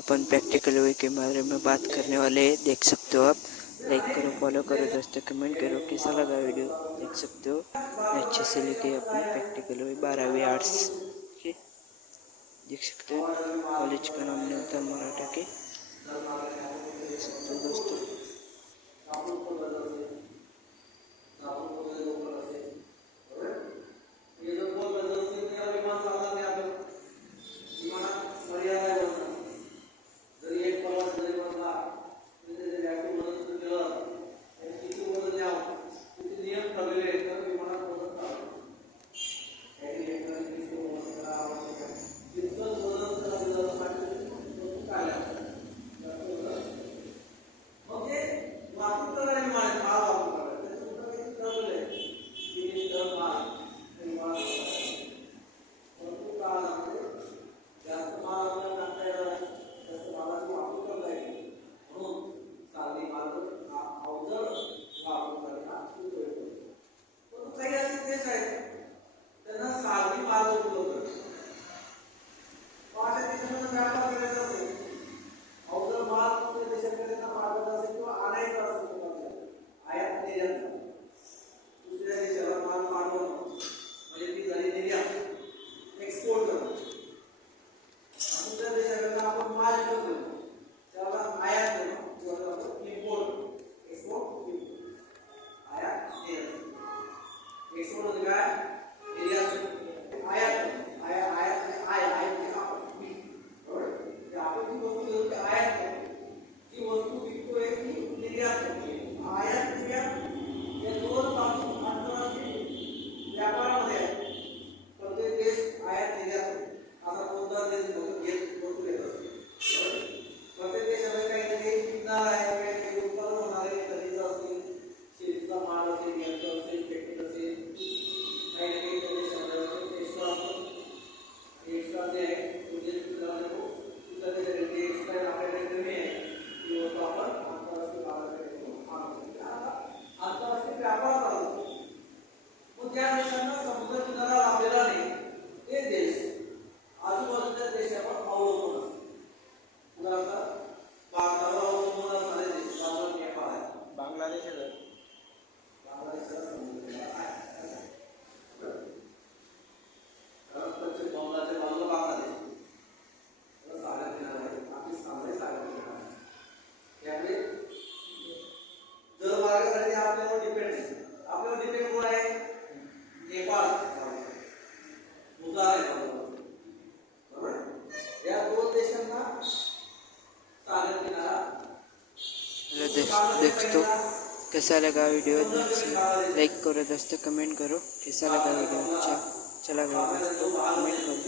अपन practical way के बारे में बात करने वाले देख सकते हो आप। लाइक करो फॉलो करो, दोस्तों कमेंट करो, कैसा लगा वीडियो देख सकते हो। अच्छे से लेके अपने प्रैक्टिकल वे बारहवीं आर्ट्स के। देख सकते हो। कॉलेज का नाम नहीं होता, मराठा के। देख सकते हो। Thank you. देखतो कैसा लगा वीडियो लाइक करो दोस्तों कमेंट करो। कैसा लगा वीडियो? अच्छा चला गया कमेंट करो।